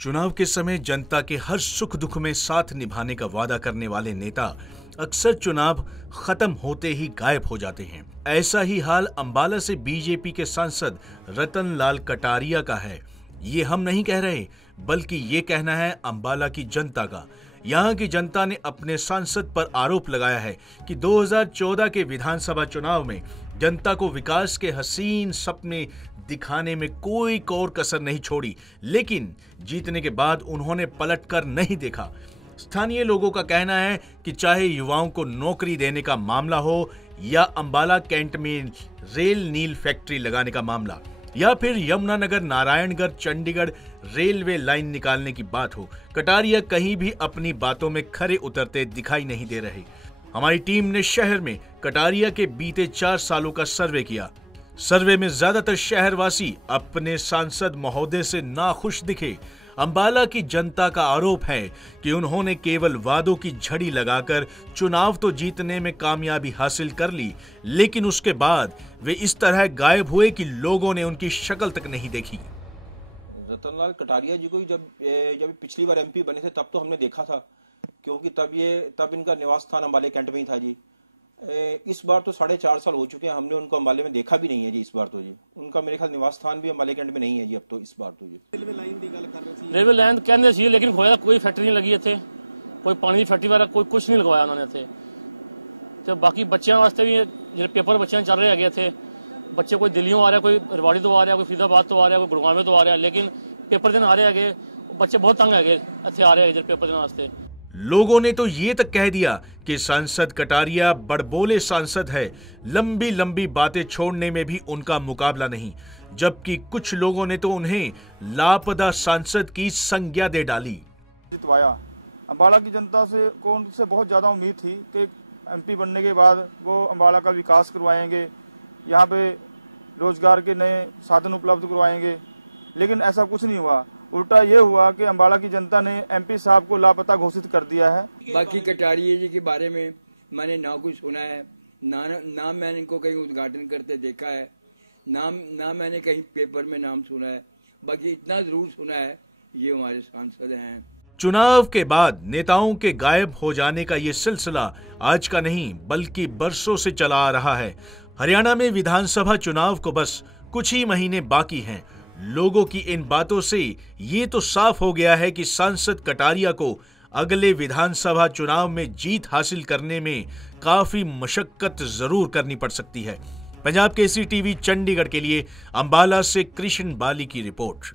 चुनाव के समय जनता के हर सुख दुख में साथ निभाने का वादा करने वाले नेता अक्सर चुनाव खत्म होते ही गायब हो जाते हैं। ऐसा ही हाल अंबाला से बीजेपी के सांसद रतन लाल कटारिया का है। ये हम नहीं कह रहे, बल्कि ये कहना है अंबाला की जनता का। यहाँ की जनता ने अपने सांसद पर आरोप लगाया है कि 2014 के विधानसभा चुनाव में जनता को विकास के हसीन सपने दिखाने में कोई कोर कसर नहीं छोड़ी, लेकिन जीतने के बाद उन्होंने पलटकर नहीं देखा। स्थानीय लोगों का कहना है कि चाहे युवाओं को नौकरी देने का मामला हो या अंबाला कैंट में रेल नील फैक्ट्री लगाने का मामला या फिर यमुनानगर नारायणगढ़ चंडीगढ़ रेलवे लाइन निकालने की बात हो, कटारिया कहीं भी अपनी बातों में खरे उतरते दिखाई नहीं दे रहे। हमारी टीम ने शहर में कटारिया के बीते 4 सालों का सर्वे किया। सर्वे में ज्यादातर शहरवासी अपने सांसद महोदय से नाखुश दिखे। अंबाला की जनता का आरोप है कि उन्होंने केवल वादों की झड़ी लगाकर चुनाव तो जीतने में कामयाबी हासिल कर ली, लेकिन उसके बाद वे इस तरह गायब हुए कि लोगों ने उनकी शक्ल तक नहीं देखी। रतन लाल कटारिया जी को जब पिछली बार एमपी बने थे तब तो हमने देखा था, क्योंकि तब इनका निवास स्थान अंबाले कैंट में ही था जी। इस बार तो 4.5 साल हो चुके हैं, हमने उनको अंबाले में देखा भी नहीं है जी। इस बार तो जी उनका मेरे ख्याल निवास स्थान भी अंबाले कैंट में नहीं है जी। अब तो इस बार तो जी रेलवे लाइन कहने चाहिए, लेकिन खोया कोई फैक्ट्री नहीं लगी थे, कोई पानी की फैक्ट्री वगैरह कोई कुछ नहीं लगवाया उन्होंने थे। तो बाकी बच्चों वास्ते भी जो पेपर बच्चे चल रहे गए थे, बच्चे कोई दिल्लियों आ रहा है, कोई रेवाड़ी तो आ रहा है, कोई फरीदाबाद तो आ रहा है, कोई गुड़गांव तो आ रहा है, लेकिन पेपर दिन आ रहे गए बच्चे बहुत तंग है गए इतने आ रहे हैं पेपर दिन वास्ते। लोगों ने तो ये तक कह दिया कि सांसद कटारिया बड़बोले सांसद है, लंबी लंबी बातें छोड़ने में भी उनका मुकाबला नहीं, जबकि कुछ लोगों ने तो उन्हें लापता सांसद की संज्ञा दे डाली। जितवाया अंबाला की जनता को उनसे बहुत ज्यादा उम्मीद थी कि एमपी बनने के बाद वो अंबाला का विकास करवाएंगे, यहाँ पे रोजगार के नए साधन उपलब्ध करवाएंगे, लेकिन ऐसा कुछ नहीं हुआ। उल्टा ये हुआ कि अंबाला की जनता ने एमपी साहब को लापता घोषित कर दिया है। बाकी कटारिया जी के बारे में मैंने ना कुछ सुना है, ना मैंने इनको कहीं उद्घाटन करते देखा है, ना मैंने कहीं पेपर में नाम सुना है। बाकी इतना जरूर सुना है ये हमारे सांसद हैं। चुनाव के बाद नेताओं के गायब हो जाने का ये सिलसिला आज का नहीं बल्कि बरसों से चला आ रहा है। हरियाणा में विधानसभा चुनाव को बस कुछ ही महीने बाकी हैं। लोगों की इन बातों से ये तो साफ हो गया है कि सांसद कटारिया को अगले विधानसभा चुनाव में जीत हासिल करने में काफी मशक्कत जरूर करनी पड़ सकती है। पंजाब केसरी टीवी चंडीगढ़ के लिए अंबाला से कृष्ण बाली की रिपोर्ट।